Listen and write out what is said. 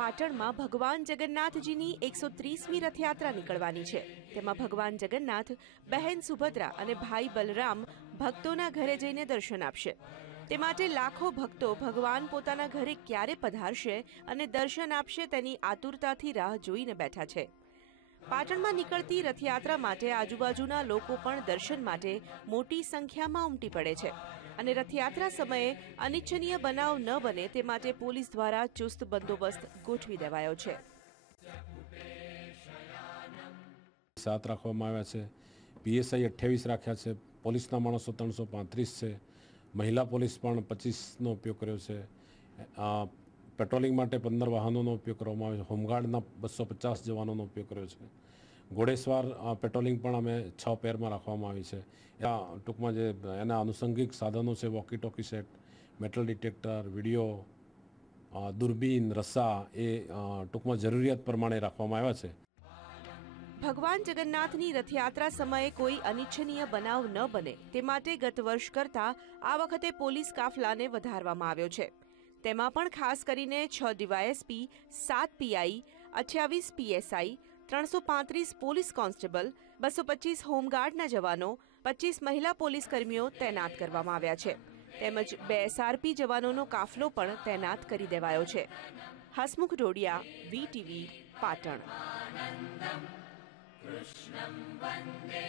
પાટણમાં ભગવાન જગન્નાથજીની એકસો ત્રીસમી રથયાત્રા નીકળવાની છે. તેમાં ભગવાન જગન્નાથ, બહેન સુભદ્રા અને ભાઈ બલરામ ભક્તોના ઘરે જઈને દર્શન આપશે. તે માટે લાખો ભક્તો ભગવાન પોતાના ઘરે ક્યારે પધારશે અને દર્શન આપશે તેની આતુરતાથી રાહ જોઈને બેઠા છે. પાટણમાં નીકળતી રથયાત્રા માટે આજુબાજુના લોકો પણ દર્શન માટે મોટી સંખ્યામાં ઉમટી પડે છે. અને રથયાત્રા સમયે અનિચ્છનીય બનાવ ન બને તે માટે પોલીસ દ્વારા ચુસ્ત બંદોબસ્ત ગોઠવી દેવાયો છે. સાત રાખવામાં આવ્યા છે. પીએસઆઈ અઠ્યાવીસ રાખ્યા છે. પોલીસના માણસો ત્રણસો પાંત્રીસ છે. મહિલા પોલીસ પણ પચીસનો ઉપયોગ કર્યો છે. પેટ્રોલિંગ માટે પંદર વાહનોનો ઉપયોગ કરવામાં આવ્યો છે. હોમગાર્ડના બસો પચાસ જવાનોનો ઉપયોગ કર્યો છે. ઘોડેસવાર પેટ્રોલિંગ પણ અમે છ પેરમાં રાખવામાં આવી છે. ટૂંકમાં જે એના આનુષંગિક સાધનો છે walkie talkie set, metal detector, video દૂરબીન, રસ્સા, એ ટૂંકમાં જરૂરિયાત પ્રમાણે રાખવામાં આવ્યા છે. ભગવાન જગન્નાથની રથયાત્રા સમયે કોઈ અનિચ્છનીય બનાવ ન બને. તે માટે ગત વર્ષ કરતા આ વખતે પોલીસ કાફલાને વધારવામાં આવ્યો છે. તેમાં પણ ખાસ કરીને છ ડીવાયએસપી, સાત પીઆઈ, અઠ્યાવીસ પીએસઆઈ ત્રણસો પાંત્રીસ પોલીસ કોન્સ્ટેબલ, બસો પચીસ હોમગાર્ડના જવાનો, પચીસ મહિલા પોલીસ કર્મીઓ તૈનાત કરવામાં આવ્યા છે. તેમજ બે એસઆરપી જવાનોનો કાફલો પણ તૈનાત કરી દેવાયો છે. હસમુખ ડોડિયા વીટીવી પાટણ. કૃષ્ણ વંદે